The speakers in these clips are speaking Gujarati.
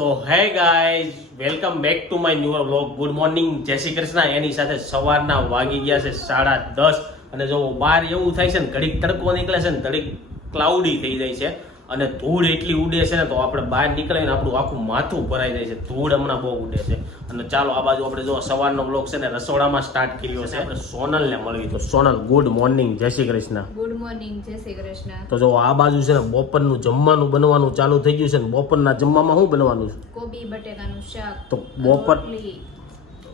તો hey guys, welcome back to my new vlog. Good morning. Jai Shri Krishna. એની સાથે સવારના વાગી ગયા છે સાડા દસ. અને જો બહાર એવું થાય છે ને, ઘડીક તડકો નીકળે છે ને, ઘડીક ક્લાઉડી થઈ જાય છે. અને ધૂળ એટલી ઉડે છે ને તો આપણે બહાર નીકળીને આપણું આખું માથું ભરાઈ જાય છે. ધૂળ હમણાં બહુ ઉડે છે. અને ચાલો આ બાજુ આપણે જો સવારનો બ્લોક છે ને રસોડામાં સ્ટાર્ટ કર્યો છે. આપણે સોનલને મળવી તો સોનલ ગુડ મોર્નિંગ જય શ્રી કૃષ્ણ. ગુડ મોર્નિંગ જય શ્રી કૃષ્ણ. તો જો આ બાજુ છે ને બપોરનું જમવાનું બનવાનું ચાલુ થઈ ગયું છે ને બપોરના જમવામાં શું બનવાનું છે? કોબી બટેકાનું શાક તો બપોર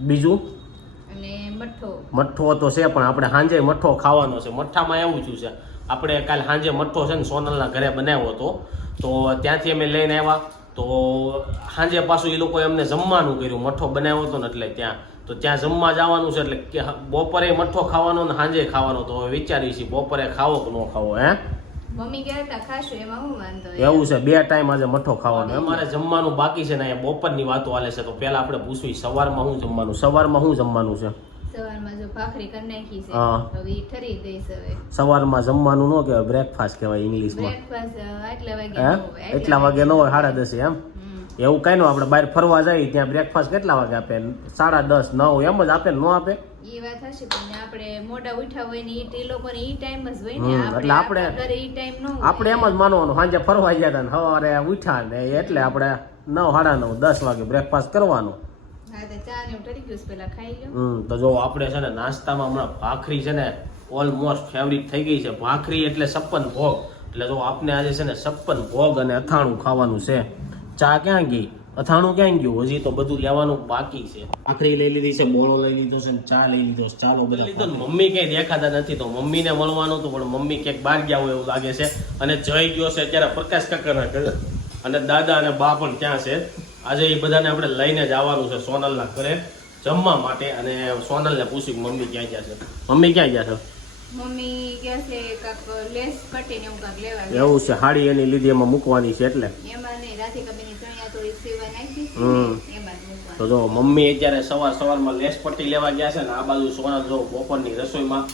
બીજું? અને મઠ્ઠો. મઠ્ઠો તો છે પણ આપણે સાંજે મઠ્ઠો ખાવાનો છે. મઠ્ઠામાં એવું થયું છે. આપણે કાલ સાંજે મઠ્ઠો છે ને સોનલના ઘરે બનાવ્યો હતો. તો ત્યાંથી અમે લઈને આવ્યા. તો સાંજે પાછું એ લોકોએ અમને જમવાનું કર્યું. મઠ્ઠો બનાવ્યો હતો ને એટલે ત્યાં. તો ત્યાં જમવા જવાનું છે એટલે કે બપોરે મઠ્ઠો ખાવાનો ને સાંજે ખાવાનો. તો હવે વિચારીએ છીએ બપોરે ખાવો કે ન ખાવો હે? મમ્મી ખાશું એમાં હું વાંધો એવું છે બે ટાઈમ આજે મઠ્ઠો ખાવાનો અમારે જમવાનું બાકી છે ને અહીંયા બપોરની વાતો હાલે છે. તો પહેલા આપણે પૂછવી સવારમાં શું જમવાનું? સવારમાં શું જમવાનું છે? સવારમાં જો ભાખરી કરી નાખી છે હવે ઈ ઠરી દઈશ હવે. સવારમાં જમવાનું નો કહેવાય બ્રેકફાસ્ટ કહેવાય ઇંગ્લિશમાં બ્રેકફાસ્ટ આટલા વાગે. એટલા વાગે નો હોય સાડા દસે એમ? એવું કઈ નો આપણે બહાર ફરવા જઈએ ત્યાં બ્રેકફાસ્ટ કેટલા વાગે આપે? સાડા દસ નવ એમ જ આપે નો આપે? એ વાત હશે પણ આપણે મોડા ઉઠ્યા હોય ને ઈ લોકોને ઈ ટાઈમ જ હોય ને એટલે આપણે- આપણા ઘરે ઈ ટાઈમ ન આપણે એમ જ માનવાનું સાંજે ફરવા ગયા હતા ને સવારે ઉઠ્યા ને એટલે આપણે નવ સાડા નવ દસ વાગે બ્રેકફાસ્ટ કરવાનું. હમ તો જો આપણે છે ને નાસ્તામાં હમણાં ભાખરી છે ને ઓલમોસ્ટ ફેવરિટ થઈ ગઈ છે. ભાખરી એટલે સપ્પન ભોગ. એટલે જો આપને આજે છે ને સપ્પન ભોગ અને અથાણું ખાવાનું છે. ચા ક્યાં ગઈ? અથાણું ક્યાં ગયું? હજી તો બધું લેવાનું બાકી છે. ભાખરી લઈ લીધી છે બોળો લઈ લીધો છે ચા લઈ લીધો છે. ચાલો બધા લીધો મમ્મી ક્યાંય દેખાતા નથી તો મમ્મીને મળવાનું હતું પણ મમ્મી ક્યાંક બહાર ગયા હોય એવું લાગે છે. અને જઈ ગયો છે અત્યારે પ્રકાશ કાકાના ઘરે. અને દાદા અને બા પણ ત્યાં છે? આજે એ બધાને આપણે લઈને જ આવવાનું છે સોનલના ઘરે જમવા માટે અને સોનલને પૂછ્યું કે મમ્મી ક્યાં ગયા છે? મમ્મી ક્યાં ગયા છે? મમ્મી ગયા છે કાક લેસ પટ્ટી એવું કાક લેવા એવું છે હાડી એની લીધી એમાં મૂકવાની છે એટલે? એમાં નહીં રાધિકા બેની ચણિયા થોડી સીવા નાખી એમાં તો જો મમ્મી અત્યારે સવાર સવારમાં લેસ પટ્ટી લેવા ગયા છે ને આ બાજુ સોનલ જો બપોરની રસોઈમાં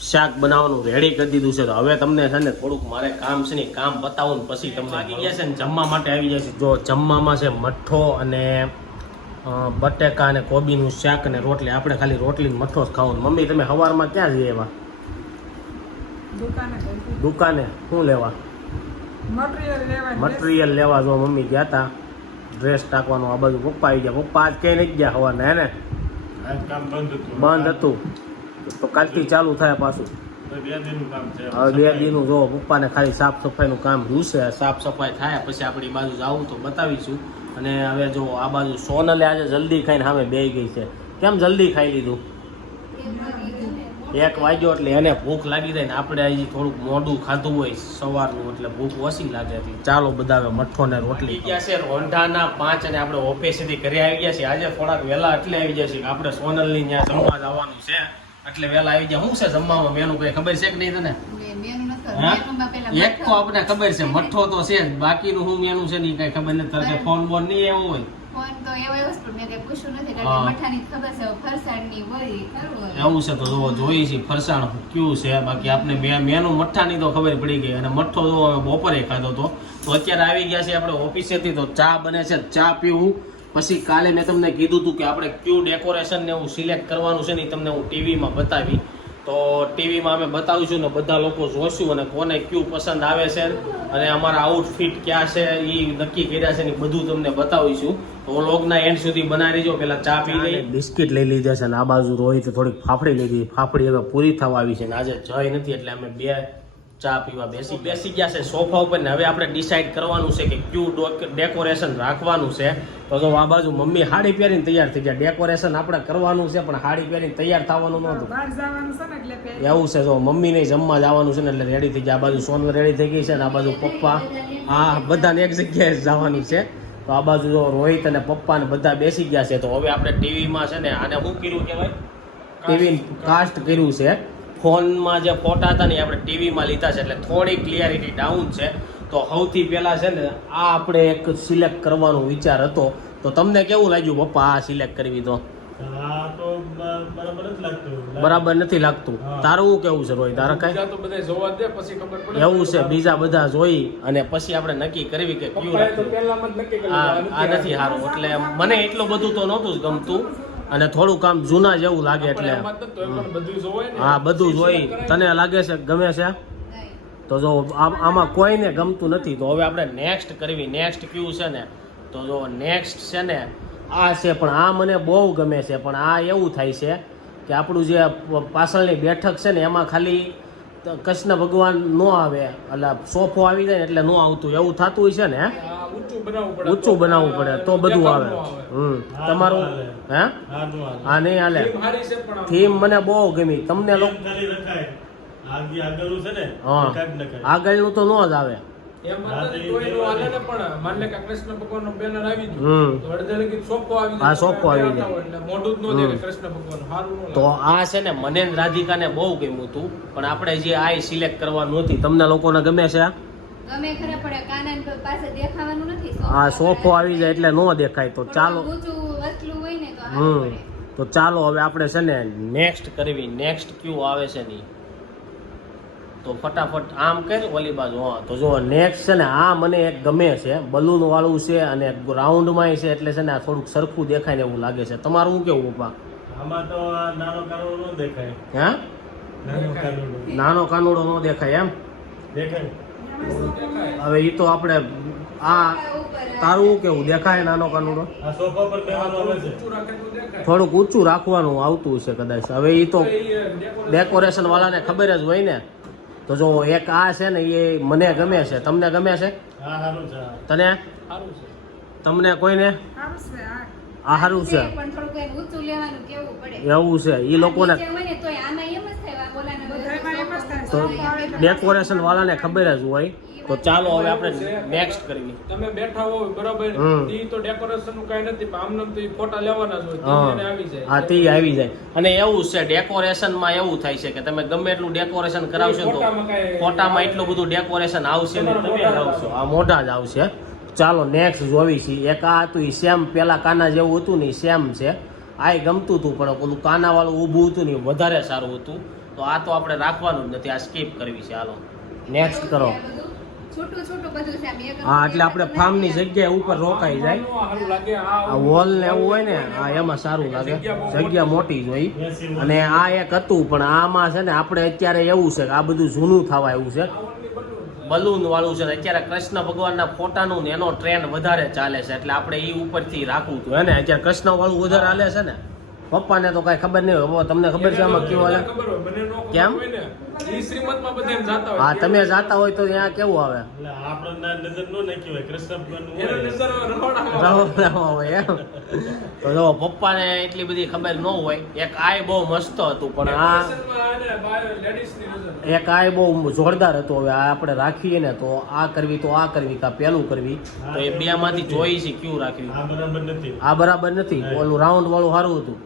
શાક બનાવવાનું રેડી કરી દીધું છે. તો હવે તમને છે ને થોડુંક મારે કામ છે ને કામ બતાવું પછી તમને લાગી ગયા છે ને જમવા માટે આવી જશે. જો જમવામાં છે મઠ્ઠો અને બટેકા અને કોબીનું શાક અને રોટલી. આપણે ખાલી રોટલી ને મઠ્ઠો જ ખાવું મમ્મી તમે સવારમાં ક્યાં જઈએ એવા દુકાને શું લેવા? મટીરિયલ લેવા મટીરિયલ જો મમ્મી ગયા હતા ડ્રેસ ટાંકવાનું આ બાજુ પપ્પા આવી ગયા. પપ્પા આજ કઈ નહીં ગયા હવાના હે ને? બંધ હતું. તો કાલથી ચાલુ થાય પાછું. હવે બે દીનું જો પપ્પાને ખાલી સાફ સફાઈનું કામ જોશે સાફ સફાઈ થાય પછી આપણી બાજુ જાવું તો બતાવીશું. અને હવે જો આ બાજુ સોનલે આજે જલ્દી ખાઈને સામે બે ગઈ છે. કેમ જલ્દી ખાઈ લીધું? એક વાગ્યો એટલે એને ભૂખ લાગી જાય ને આપણે હજી થોડુંક મોડું ખાધું હોય સવારનું એટલે ભૂખ ઓછી લાગે એટલે ચાલો બધા હવે મઠો ને રોટલી ગયા છે રોંઢાના પાંચ અને આપણે ઓફિસેથી ઘરે આવી ગયા છીએ. આજે થોડાક વહેલા એટલે આવી ગયા છીએ કે આપણે સોનલની ત્યાં જમવા જવાનું છે. એટલે વેલા આવી જાય શું છે જમવામાં? મેનુ કઈ ખબર છે કે નહીં તને? એક તો આપણે ખબર છે મઠ્ઠો તો છે બાકીનું શું મેનુ છે નહીં કઈ ખબર નથી. તારે ફોન બોન નહીં એવો હોય એવો છે તો જોઈએ છે ફરસાણ કયું છે. બાકી આપણે મેનુ મઠ્ઠાની તો ખબર પડી ગઈ. અને મઠ્ઠો તો બપોરે ખાધો તો. તો અત્યારે આવી ગયા છે આપણે ઓફિસેથી તો ચા બને છે ચા પીવું. પછી કાલે મેં તમને કીધું હતું કે આપણે કયું ડેકોરેશન ને એવું સિલેક્ટ કરવાનું છે ને તમને હું ટીવીમાં બતાવી. તો ટીવીમાં અમે બતાવીશું ને બધા લોકો જોશું અને કોને કયું પસંદ આવે છે અને અમારા આઉટફિટ ક્યાં છે એ નક્કી કર્યા છે ને બધું તમને બતાવીશું. તો વ્લોગના એન્ડ સુધી બનાવી લેજો પેલા ચા પી લઈ બિસ્કિટ લઈ લીધા છે ને આ બાજુ રોહિત થોડીક ફાફડી લીધી. ફાફડી હવે પૂરી થવા આવી છે ને આજે જય નથી એટલે અમે બે ચા પીવા બેસી બેસી ગયા છે. સોફા ઉપર ને હવે આપણે ડિસાઈડ કરવાનું છે કે કયું ડેકોરેશન રાખવાનું છે. તો જો આ બાજુ મમ્મી હાડી પહેરીને તૈયાર થઈ ગયા. ડેકોરેશન આપણે કરવાનું છે પણ હાડી પહેરીને તૈયાર થવાનું નહોતું એવું છે જો મમ્મીને જમવા જવાનું છે ને એટલે રેડી થઈ ગયા. આ બાજુ સોનલ રેડી થઈ ગઈ છે ને આ બાજુ પપ્પા હા બધાને એક જગ્યાએ જવાનું છે. તો આ બાજુ જો રોહિત અને પપ્પા ને બધા બેસી ગયા છે. તો હવે આપણે ટીવીમાં છે ને આને શું કર્યું કહેવાય? ટીવી કાસ્ટ કર્યું છે. ફોનમાં જે ફોટા હતા ને એ આપણે ટીવીમાં લીધા છે એટલે થોડી ક્લિયરિટી ડાઉન છે. તો સૌથી પહેલાં છે ને આ આપણે એક સિલેક્ટ કરવાનો વિચાર હતો. તો તમને કેવું લાગ્યું પપ્પા આ સિલેક્ટ કરવી તો? આ તો બ- બરાબર જ લાગતું. બરાબર નથી લાગતું. તારું કેવું છે રોહિત? તારા કઈ? બીજા તો બધા જોવા દે પછી ખબર પડે. એવું છે બીજા બધા જોઈ અને પછી આપણે નક્કી કરવી કે કયું આ નથી સારું એટલે મને એટલું બધું તો નહોતું જ ગમતું. અને થોડું કામ જૂના જેવું લાગે એટલે. હા બધું જોઈ તને લાગે છે ગમે છે? તો જો આમ- આમાં કોઈને ગમતું નથી. તો હવે આપણે નેક્સ્ટ કરવી. નેક્સ્ટ કયું છે ને? તો જો નેક્સ્ટ છે ને આ છે પણ આ મને બહુ ગમે છે. પણ આ એવું થાય છે કે આપણું જે પાછળની બેઠક છે ને એમાં ખાલી કૃષ્ણ ભગવાન નો આવે એટલે સોફો આવી જાય ને એટલે ન આવતું. એવું થતું હોય છે ને ઊંચું બનાવવું પડે. તો બનાવવું પડે. તો બધું આવે. હમ. તમારું હે હા? આ નહીં હાલે. થીમ મને બહુ ગમી. તમને લોકો આગળ આગળનું તો ન જ આવે. તો નો ને હા, ન ન આ છે ને મને ને રાધિકાને બહુ ગમ્યું હતું. પણ આપણે જે આ સિલેક્ટ કરવાનું હતી તમને લોકોને ગમે છે આ? ગમે ખરા પડે કાના પાસે દેખાવાનું નથી આ સોફો આવી જાય એટલે ન દેખાય. તો ચાલો. ને હમ. તો ચાલો હવે આપણે છે ને નેક્સ્ટ કરવી. નેક્સ્ટ ક્યુ આવે છે ની તો ફટાફટ આમ કર ઓલી બાજુ હા. તો જો નેક્સ્ટ છે ને આ મને એક ગમે છે. બલૂન વાળું છે અને રાઉન્ડમાં છે એટલે છે ને આ થોડુંક સરખું દેખાય ને એવું લાગે છે. તમારું શું કેવું પપ્પા? આમાં તો નાનો કાનુડો ન દેખાય. હે? નાનો કાનુડો. ન દેખાય એમ? દેખાય. હવે એ તો આપણે આ તારું કેવું દેખાય નાનો કાનુડો. થોડુંક ઊંચું રાખવાનું આવતું છે કદાચ. હવે એ તો તો ડેકોરેશન વાળાને ખબર જ હોય ને. તો જો એક આ છે ને એ મને ગમે છે. તમને ગમે છે. તને? તમને કોઈને? આ સારું છે. પણ થોડુંક એને ઊંચું લેવાનું કેવું પડે. એવું છે. એ લોકોને આમાં. તો ડેકોરેશન વાળાને ખબર જ હોય. તો ચાલો હવે આપણે નેક્સ્ટ કરીએ. તમે બેઠા હોય બરાબર. ઈ તો ડેકોરેશનનું કાઈ નથી પણ આમનામ તો ઈ ફોટા લેવાના જ હોય. તો એને આવી જાય. હા તે આવી જાય. અને એવું છે ડેકોરેશનમાં એવું થાય છે કે તમે ગમે એટલું ડેકોરેશન કરાવશો તો ફોટામાં એટલું બધું ડેકોરેશન આવશે ને તમે આવશો. આ મોઢા જ આવશે. ચાલો નેક્સ્ટ જોવી છીએ એક આ હતું એ સેમ પહેલાં કાના જેવું હતું ને સેમ છે. આ ગમતું હતું પણ ઓલું કાના વાળું ઊભું હતું ને વધારે સારું હતું. તો આ તો આપણે રાખવાનું જ નથી આ સ્કીપ કરવી છે. હાલો. નેક્સ્ટ કરો. હા એટલે આપણે ફાર્મની જગ્યાએ ઉપર રોકાઈ જાય. આ વોલ ને એવું હોય ને આ એમાં સારું લાગે. જગ્યા મોટી જ હોય. અને આ એક હતું પણ આમાં છે ને આપણે અત્યારે એવું છે કે આ બધું જૂનું થવા એવું છે. બલૂન વાળું છે ને અત્યારે કૃષ્ણ ભગવાનના ફોટાનું ને એનો ટ્રેન્ડ વધારે ચાલે છે. એટલે આપણે એ ઉપરથી રાખવું હતું હે અત્યારે કૃષ્ણ વાળું વધારે હાલે છે ને. પપ્પાને તો કાંઈ ખબર નહીં હોય. તમને ખબર છે આમાં કેવું હાલે? કેમ? હા તમે જાતા હોય તો ત્યાં કેવું આવે? એટલે આપણને નજર નો નાખી હોય એમ. તો જો પપ્પાને એટલી બધી ખબર ન હોય. એક આય બહુ મસ્ત હતું પણ આ. એક આય બહુ જોરદાર હતું. હવે આ આપણે રાખીએ ને તો આ કરવી તો આ કરવી કા પેલું કરવી. તો એ બે માંથી જોઈ છે ક્યુ રાખવી. આ બરાબર નથી. આ બરાબર નથી. ઓલું રાઉન્ડ વાળું સારું હતું.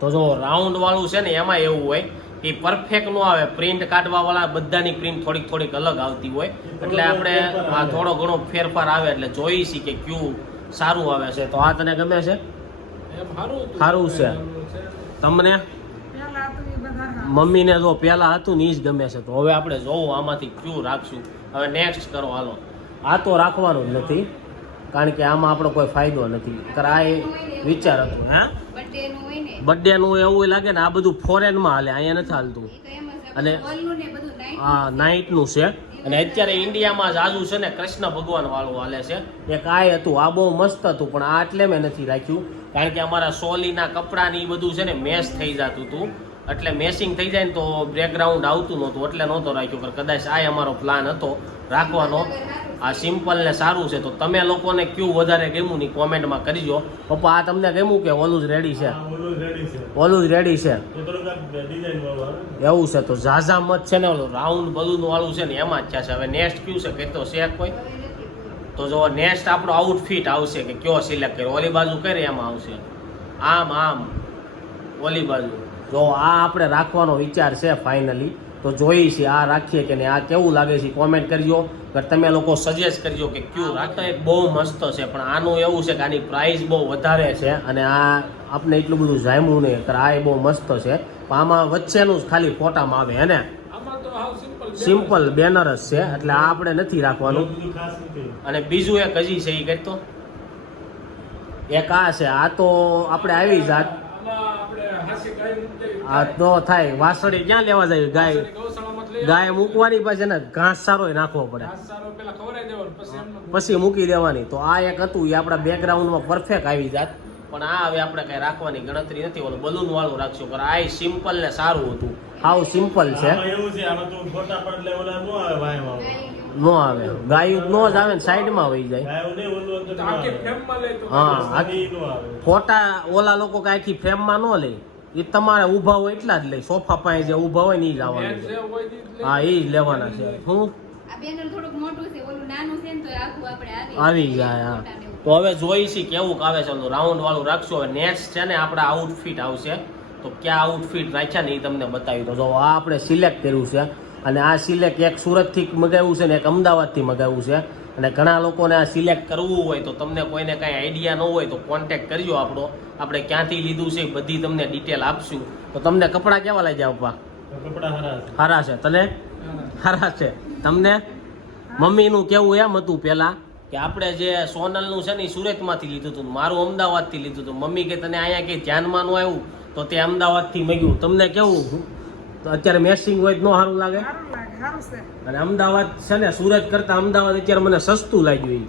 તો જો રાઉન્ડ વાળું છે ને એમાં એવું હોય. કે પરફેક્ટ નો આવે. પ્રિન્ટ કાઢવા વાળા બધાની પ્રિન્ટ થોડીક થોડીક અલગ આવતી હોય. એટલે આપણે આ થોડો ઘણો ફેરફાર આવે એટલે જોઈ છીએ કે ક્યુ સારું આવે છે. તો આ તને ગમે છે. હારું છે. તમને? એ. મમ્મીને જો પેલા હતું ને એ જ ગમે છે. તો હવે આપણે જોવું આમાંથી ક્યુ રાખશું. હવે નેક્સ્ટ કરો હાલો. આ તો રાખવાનું જ નથી. કારણ કે આમાં આપણો કોઈ ફાયદો નથી. કારણ આ એ વિચાર હતો, હા? બર્થડે નું હોય ને બર્થડે નું એવું લાગે ને, આ બધું ફોરેનમાં હાલે, અહીંયા નથી હાલતું. જ. અને- હા નાઇટનું છે. અને અત્યારે ઇન્ડિયામાં જાજુ છે ને, કૃષ્ણ ભગવાન વાળું હાલે છે. એક આ હતું, આ બહુ મસ્ત હતું, પણ આ એટલે મેં નથી રાખ્યું. કારણ કે અમારા સોલીના કપડાં એ બધું છે ને મેચ થઈ જતું હતું. એટલે મેસિંગ થઈ જાય ને તો બેકગ્રાઉન્ડ આવતું નહોતું એટલે નહોતો રાખ્યું. પણ કદાચ આ અમારો પ્લાન હતો રાખવાનો. આ સિમ્પલ ને સારું છે. તો તમે લોકોને કયું વધારે ગમ્યું ની કોમેન્ટમાં કરીજો. પપ્પા આ તમને ગમ્યું કે ઓલું જ રેડી છે? ઓલું જ રેડી છે. એવું છે. તો ઝાઝા મત છે ને ઓલું રાઉન્ડ બલૂન વાળું છે ને એમાં જ છે. હવે નેક્સ્ટ કયું છે? કહેતો તો છે કોઈ? તો જો નેક્સ્ટ આપણો આઉટફિટ આવશે કે કયો સિલેક્ટ કર્યો? ઓલી બાજુ કરે એમાં આવશે? આમ આમ. ઓલી બાજુ. જો આ આપણે રાખવાનો વિચાર છે ફાઇનલી તો જોઈએ છીએ આ રાખીએ કે નહીં. આ કેવું લાગે છે કોમેન્ટ કરજો. કે તમે લોકો સજેસ્ટ કરજો કે ક્યુ રાખતા એક બહુ મસ્ત છે પણ આનું એવું છે કે આની પ્રાઇસ બહુ વધારે છે અને આ આપણે એટલું બધું જામ્યું નહીં. કે આ એ બહુ મસ્ત છે. પણ આમાં વચ્ચેનું જ ખાલી ફોટામાં આવે હે ને? આમાં તો હાવ સિમ્પલ સિમ્પલ બેનર જ છે. એટલે આ આપણે નથી રાખવાનું. અને બીજું એક હજી છે એ કહેતો એક આ છે આ તો આપણે આવી જાત. આ તો થાય. વાસળી ક્યાં લેવા જાય? ગાય ગાય મૂકવાની પછી ને ઘાસ સારો નાખવો પડે. પછી મૂકી દેવાની. તો આ એક હતું એ આપણા બેકગ્રાઉન્ડમાં પરફેક્ટ આવી જાત. પણ આ હવે આપણે કઈ રાખવાની ગણતરી નથી. ઓલું બલૂન વાળું રાખશું. પણ આ સિમ્પલ ને સારું હતું. હાવ સિમ્પલ છે. નો આવે ગાયું. નો જ આવે ને સાઈડમાં વહી જાય. હા, ફોટા ઓલા લોકો કઈ આખી ફ્રેમમાં ન લે. એ તમારે ઊભા હોય એટલા જ લે સોફા પાસે જે ઊભા હોય ને એ જ આવવાનું છે. લઈ. હા એ જ લેવાના છે. હું? આ બેનર થોડુંક મોટું છે ઓલું નાનું છે ને તો આખું આપણે આવી. આવી જાય હા. તો હવે જોઈશી કેવું આવે છે રાઉન્ડ વાળું રાખશું. હવે નેક્સ્ટ છે ને આપણા આઉટફિટ આવશે. તો ક્યાં આઉટફિટ રાખ્યા ને એ તમને બતાવી દો જો આ આપણે સિલેક્ટ કર્યું છે અને આ સિલેક્ટ એક સુરતથી મગાવ્યું છે ને એક અમદાવાદથી મગાવ્યું છે. અને ઘણા લોકોને આ સિલેક્ટ કરવું હોય તો તમને કોઈને કાંઈ આઈડિયા ન હોય તો કોન્ટેક્ટ કરજો આપણો. આપણે ક્યાંથી લીધું છે બધી તમને ડિટેલ આપશું. તો તમને કપડાં કેવા લાગ્યા પપ્પા? કપડા હારા છે. સારા છે. તને? સારા છે. તમને? મમ્મીનું કેવું એમ હતું પહેલાં કે આપણે જે સોનલનું છે ને એ સુરતમાંથી લીધું હતું. મારું અમદાવાદથી લીધું હતું. મમ્મી કે તને અહીંયા કંઈ ધ્યાનમાં ન આવ્યું? તો તે અમદાવાદથી મગ્યું. તમને કેવું? તો અત્યારે મેસિંગ હોય તો ન સારું લાગે. અને અમદાવાદ છે ને સુરત કરતા અમદાવાદ અત્યારે મને સસ્તું લાગ્યું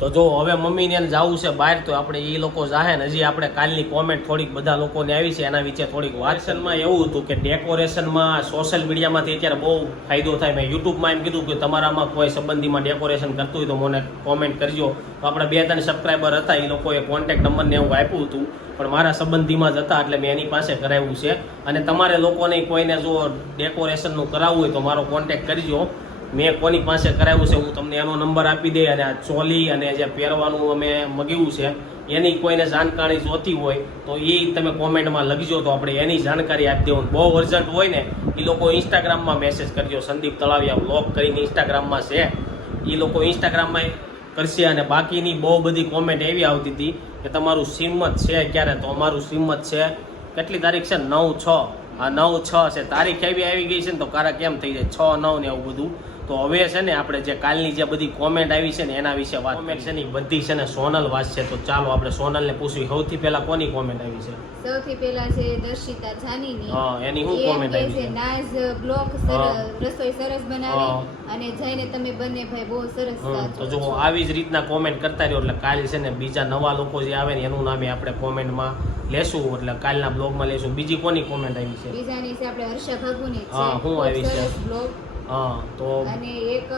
તો જો હવે મમ્મીને એને જવું છે બહાર, તો આપણે એ લોકો જાહે ને હજી આપણે કાલની કોમેન્ટ થોડીક બધા લોકોને આવી છે, એના વિશે થોડીક વાંચનમાં એવું હતું કે ડેકોરેશનમાં સોશિયલ મીડિયામાંથી અત્યારે બહુ ફાયદો થાય. મેં યુટ્યુબમાં એમ કીધું કે તમારામાં કોઈ સંબંધીમાં ડેકોરેશન કરતું હોય તો મને કોમેન્ટ કરજો. તો આપણે બે ત્રણ સબસ્ક્રાઈબર હતા એ લોકોએ કોન્ટેક્ટ નંબરને એવું આપ્યું હતું. પણ મારા સંબંધીમાં જ હતા, એટલે મેં એની પાસે કરાવ્યું છે. અને તમારે લોકોને કોઈને જો ડેકોરેશનનું કરાવવું હોય તો મારો કોન્ટેક્ટ કરજો. મેં કોની પાસે કરાવ્યું છે, હું તમને એનો નંબર આપી દે અને આ ચોલી અને જે પહેરવાનું અમે મગાવ્યું છે, એની કોઈને જાણકારી જોતી હોય તો એ તમે કોમેન્ટમાં લખજો, તો આપણે એની જાણકારી આપી દેવું. બહુ અર્જન્ટ હોય ને, એ લોકો ઇન્સ્ટાગ્રામમાં મેસેજ કરજો. સંદીપ તળાવિયા બ્લોગ કરીને ઇન્સ્ટાગ્રામમાં છે. એ લોકો ઇન્સ્ટાગ્રામમાં કરશે અને બાકીની બહુ બધી કોમેન્ટ એવી આવતી હતી કે તમારું સિમત છે ક્યારે? તો અમારું સિમત છે. કેટલી તારીખ છે? નવ છ. આ નવ છ છે. તારીખ એવી આવી ગઈ છે ને, તો કારા કેમ થઈ જાય? છ, નવ ને એવું બધું. તો હવે છે ને આપણે જે કાલની જે બધી કોમેન્ટ આવી છે ને એના વિશે વાત કોમેન્ટ છે ને બધી છે ને સોનલ વાત છે. તો ચાલો આપણે સોનલને પૂછવી. સૌથી પહેલા કોની કોમેન્ટ આવી છે? સૌથી પહેલા છે દર્શિતા જાનીની. હા એની હું કોમેન્ટ આવી છે નાઝ બ્લોગ રસોઈ સરસ. બનાવી અને જઈને તમે બંને ભાઈ બહુ સરસ તો જો. આવી જ રીતના કોમેન્ટ કરતા રહ્યો એટલે કાલ છે ને બીજા નવા લોકો જે આવે ને એનું નામે આપણે કોમેન્ટમાં લેશું એટલે કાલના બ્લોગમાં લેશું. બીજી કોની કોમેન્ટ આવી છે? બીજાની છે આપણે હર્ષા ભગુની છે. હા, હું આવી છે? બ્લોગ હા તો અને એક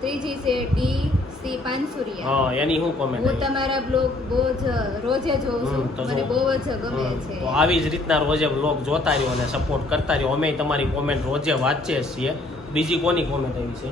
ત્રીજી છે ડી સી પાનસુરિયા. હા એની હું કોમેન્ટ હું તમારા બ્લોગ બહુ જ રોજે જોઉં છું. મને બહુ જ ગમે છે. તો આવી જ રીતના રોજે બ્લોગ જોતા રહ્યો અને સપોર્ટ કરતા રહ્યો. અમે તમારી કોમેન્ટ રોજે વાંચીએ છીએ. બીજી કોની કોમેન્ટ આવી છે?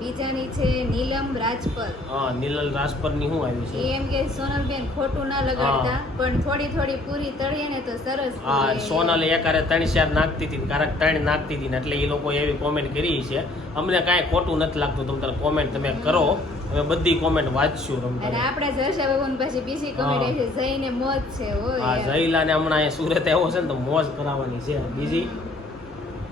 બીજાની છે નીલમ રાજપર હા નીલલ રાજપરની શું આવી છે? એમ કે સોનલબેન ખોટું ના લગાડતા પણ થોડી થોડી પૂરી તળીએ ને તો સરસ હા. સોનલ એકારે ત્રણ ચાર નાખતી હતી ને કારક ત્રણ નાખતી હતી ને એટલે એ લોકો એવી કોમેન્ટ કરી છે. અમને કાંઈ ખોટું નથી લાગતું તમે તારે કોમેન્ટ તમે કરો. હવે બધી કોમેન્ટ વાંચશું અને આપણે જશે ભગવાન પછી બીજી કોમેન્ટ કોમેડી છે જઈને મોજ છે હોય હા જઈલા ને હમણાં અહીંયા સુરત આવ્યો છે ને તો મોજ કરાવવાની છે બીજી.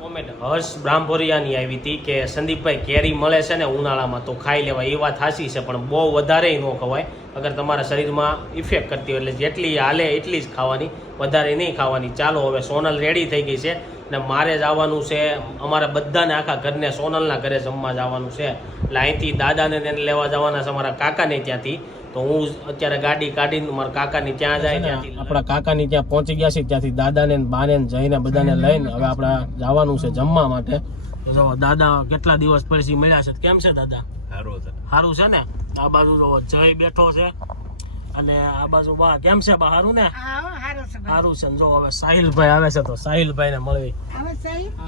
કોમેન્ટ હર્ષ બ્રાહ્મભોરિયાની આવી હતી કે સંદીપભાઈ કેરી મળે છે ને ઉનાળામાં તો ખાઈ લેવાય એ વાત સાચી છે, પણ બહુ વધારે ન ખવાય. અગર તમારા શરીરમાં ઇફેક્ટ કરતી હોય એટલે જેટલી હાલે એટલી જ ખાવાની, વધારે નહીં ખાવાની. ચાલો, હવે સોનલ રેડી થઈ ગઈ છે ને મારે જ આવવાનું છે. અમારા બધાને આખા ઘરને સોનલના ઘરે જમવા જવાનું છે. એટલે અહીંથી દાદાને લેવા જવાના છે, અમારા કાકાને ત્યાંથી. તો હું અત્યારે ગાડી કાઢીને મારા કાકાની ત્યાં જાય ત્યાંથી આપણા કાકાની ત્યાં પહોંચી ગયા છે ત્યાંથી દાદાને ને બાને ને જઈને બધાને લઈને હવે આપણે જવાનું છે જમવા માટે. જો દાદા કેટલા દિવસ પછી મળ્યા છે? કેમ છે દાદા? સારું છે. સારું છે ને? આ બાજુ જો જય બેઠો છે. અને આ બાજુ બા કેમ છે બા સારું ને? હારું સારું છે જો હવે સાહિલભાઈ આવે છે તો સાહિલભાઈ ને મળવી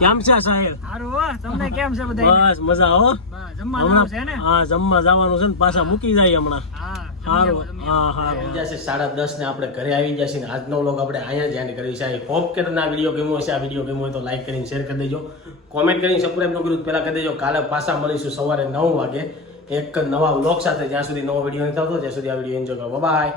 કેમ છે સાહિલ? સારું તમને કેમ છે બધા બસ મજા હો. જમવા જવાનું છે ને? હા જમવા જવાનું છે ને પાછા મૂકી જાય હમણાં. સારું. હા હા. જશે સાડા દસ ને આપણે ઘરે આવી જશે ને આજનો વ્લોગ આપણે અહીંયા જ એન્ડ કરી છે. આઈ હોપ કે તમને આ વીડિયો ગમ્યો હશે. આ વીડિયો ગમ્યો હોય તો લાઈક કરીને શેર કરી દેજો. કોમેન્ટ કરીને સબસ્ક્રાઈબ ન કર્યું પહેલાં કરી દેજો. કાલે પાછા મળીશું સવારે નવ વાગે એક નવા વ્લોગ સાથે. જ્યાં સુધી નવો વીડિયો નથી થતો ત્યાં સુધી આ વીડિયો એન્જોય કરો. બાય